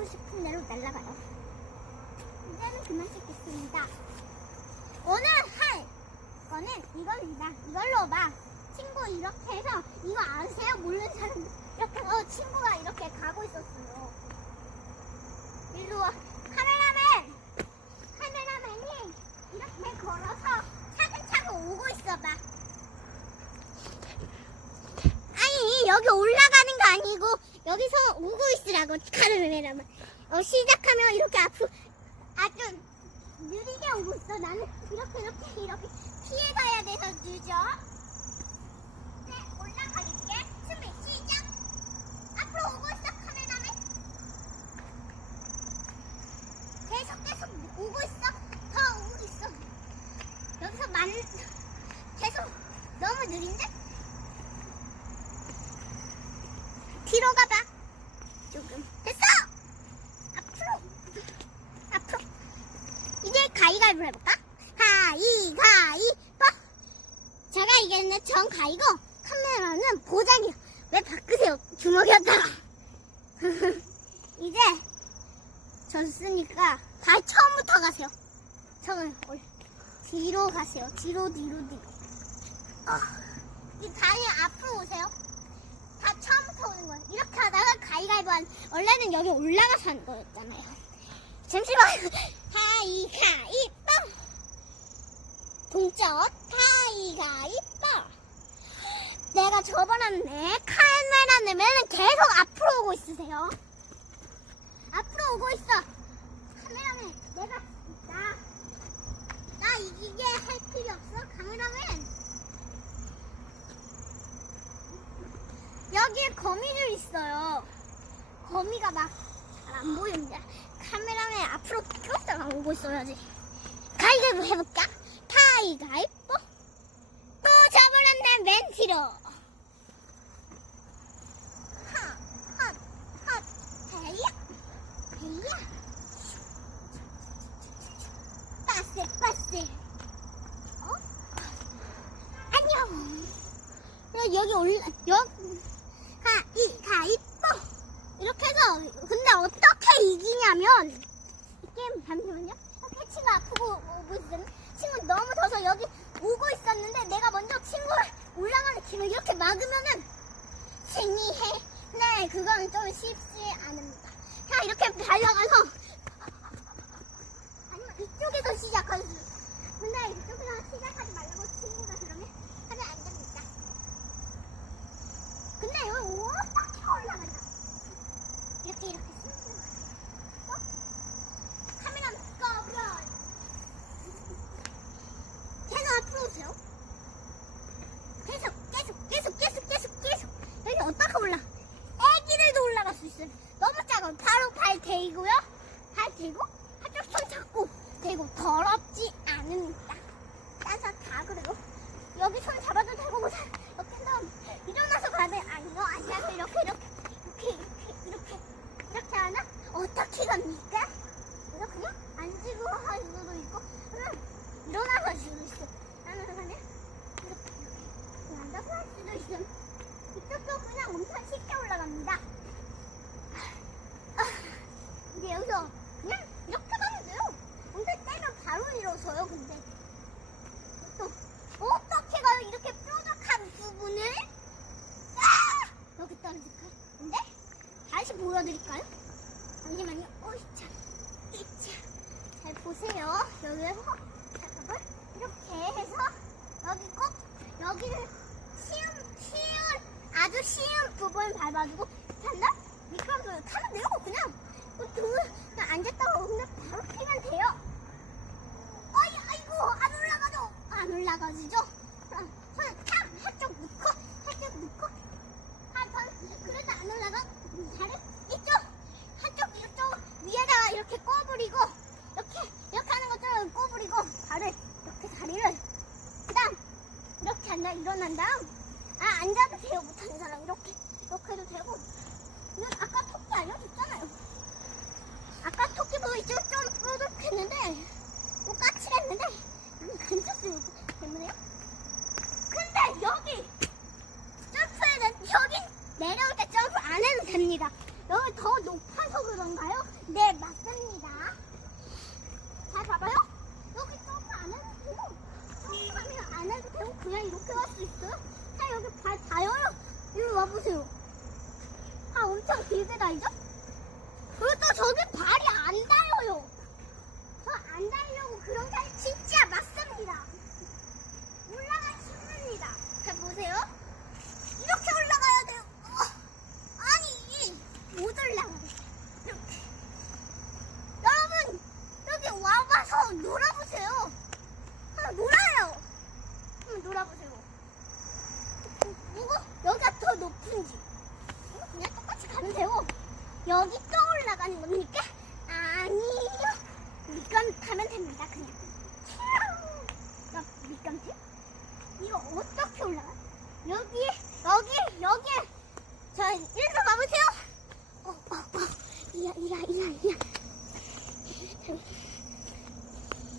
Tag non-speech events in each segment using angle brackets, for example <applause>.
날아가고 싶은 대로 날아가요. 이제는 그만 찍겠습니다. 오늘 할 거는 이겁니다. 이걸로 봐. 친구 이렇게 해서 이거 아세요? 모르는 사람 이렇게 어 친구가 이렇게 가고 있었어요. 일로 와. 카메라맨! 카메라맨이 이렇게 걸어서 차근차근 오고 있어 봐. 아니 여기 올라가는 거 아니고 여기서 오고 있 으라고 카메라만. 어 시작하면 이렇게 앞으로 아주 느리게 오고 있어. 나는 이렇게 이렇게 이렇게 피해 가야 돼서 늦어. 네 올라가겠게 준비 시작. 앞으로 오고 있어 카메라맨. 계속 계속 오고 있어. 더 오고 있어. 여기서 만 계속 너무 느린데? 뒤로 가봐. 조금 됐어. 앞으로 앞으로. 이제 가위가위보 해볼까? 가위가위보. 제가 이겼는데 전 가위고 카메라는 보장이요. 왜 바꾸세요? 주먹이었다가. <laughs> 이제 졌으니까 다시 처음부터 가세요. 저는 올- 뒤로 가세요. 뒤로 뒤로 뒤로. 이 다리 앞으로 오세요. 다 처음부터 오는 거예요. 이렇게 하다가 가위가위보 한 원래는 여기 올라가서 하는 거였잖아요. 잠시만. <laughs> 가위가위보. 동점 가위가위보. 내가 저번에 카메라 내면 계속 앞으로 오고 있으세요. 앞으로 오고 있어. 카메라맨, 내가 나, 나 이기게 할 필요 없어. 카메라맨. 여기에 거미줄 있어요. 거미가 막 잘 안 보이는데 카메라맨 앞으로 쭉쭉 오고 있어야지. 가위가위보 해볼까? 또. 헛, 헛, 헛, 헤이야, 헤이야. 빠세, 빠세. 어? 안녕. 야, 여기 올라, 여, 가이, 가이뽀. 이렇게 해서, 근데 어떻게 이기냐면, 이 게임 잠시만요. 패치가 아프고 오고 있었는 친구 너무 더서 여기 오고 있었는데, 내가 먼저 친구를 올라가는 길을 이렇게 막으면은, 승리해. 네, 그거는 좀 쉽지 않습니다. 그냥 이렇게 달려가서, 아니면 이쪽에서 시작할 수. 근데 이쪽에서 시작하지 말라고 친구가 그러면 하면 안 됩니다. 근데 여기 어떻게 올라간다? 이렇게 이렇게 숨기는 어? 카메라 꺼버려. 계속 앞으로 오세요. 계속 계속 계속 계속 계속 계속 여기 어떻게 올라? 애기들도 올라갈 수 있어요. 너무 작아. 바로 발 대고요. 발 대고 한쪽 손 잡고 대고 더럽지 않습니다. 따서 다 그리고 여기 손 잡아도 되고 뭐 이렇게 해서 일어나서 가야 돼. 아 이거 아니야. 이렇게 이렇게 이렇게 이렇게 이렇게 이렇게 하나 어떻게 갑니까? 이거 그냥 앉고 할 수도 있고 그냥 일어나서 할 수도 있어. 나는 그냥 이렇게 그냥 앉아서 있음. 이쪽도 그냥 엄청 쉽게 올라갑니다. 아, 근데 여기서 그냥 이렇게 가면 돼요. 엄청 떼면 바로 일어서요. 근데 또 어떻게 가요? 이렇게 뾰족한 부분을 아! 여기 떨어질까요? 근데 다시 보여드릴까요? 잠시만요. 오이차, 이차. 잘 보세요. 여기에서 잠깐만 이렇게 해서 여기 꼭 여기를 아주 쉬운 부분 밟아주고 잔다 미끄럼틀 타면 돼요. 그냥 그 등, 그냥 앉았다가 그냥 바로 피면 돼요. 어이 아이고 안 올라가죠. 안 올라가지죠. 그럼 손탁 한쪽 넣고 한쪽 넣고 한번 그래도 안 올라가. 음, 잘해. 이쪽 한쪽 이쪽 위에다가 이렇게 꼬부리고 이렇게 이렇게 하는 것처럼 꼬부리고 발을 이렇게 다리를 그다음 이렇게 앉아 일어난 다음 아 앉아도 돼요 못하는 사람. 이렇게 이렇게 해도 되고. 이건 아까 토끼 알려줬잖아요. 아까 토끼 뭐 이쪽 좀 뿌듯했는데 뭐 까칠했는데 이건 괜찮어요 때문에요. 근데 여기 점프에는 여기 내려올 때 점프 안 해도 됩니다. 여기 더 높아서 그런가요? 네 맞습니다. 잘 봐봐요. 여기 점프 안 해도 되고 점프하면 안 해도 되고 그냥 이렇게 할 수 있어요 와보세요. 아, 엄청 길게 달죠? 떻게 올라가? 여기, 여기, 여기. 자, 일로 가보세요. 어, 어, 어. 이야, 이야, 이야, 이야.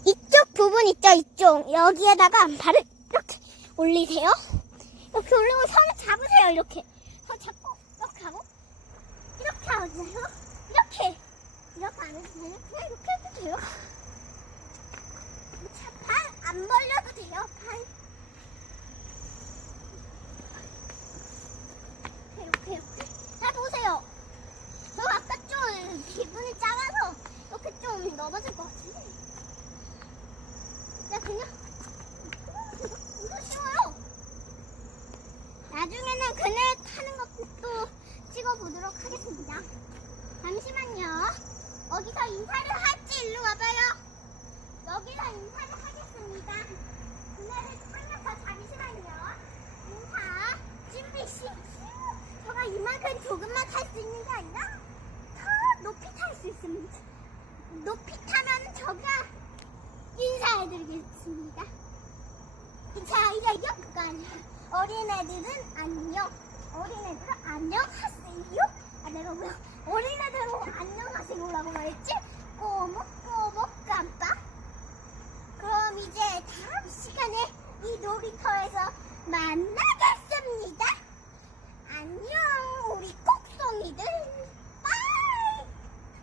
이쪽 부분 있죠, 이쪽. 여기에다가 발을 이렇게 올리세요. 이렇게 올리고 손을 잡으세요, 이렇게. 손 잡고, 이렇게 하고, 이렇게 하세요. 이렇게. 이렇게 안 해도 돼요. 그냥 이렇게 해도 돼요. 발 안 벌려도 돼요, 발. 이렇게, 이렇게. 잘 보세요. 저 아까 좀 기분이 작아서 이렇게 좀 넘어질 것 같은데. 나 그냥 이거, 이거 쉬워요. 나중에는 그네 타는 것도 찍어보도록 하겠습니다. 잠시만요. 여기서 인사를 할지 일로 와봐요. 여기서 인사를 하겠습니다. 그네를 타면서 잠시만요. 인사 준비 시. 제가 이만큼 조금만 탈 수 있는 게 아니라 더 높이 탈 수 있습니다. 높이 타면 저가 인사해드리겠습니다. 자, 이제 이거 그거 아니야. 어린애들은 안녕. 어린애들은 안녕하세요. 아, 내가 뭐야? 어린애들은 안녕하세요라고 말했지?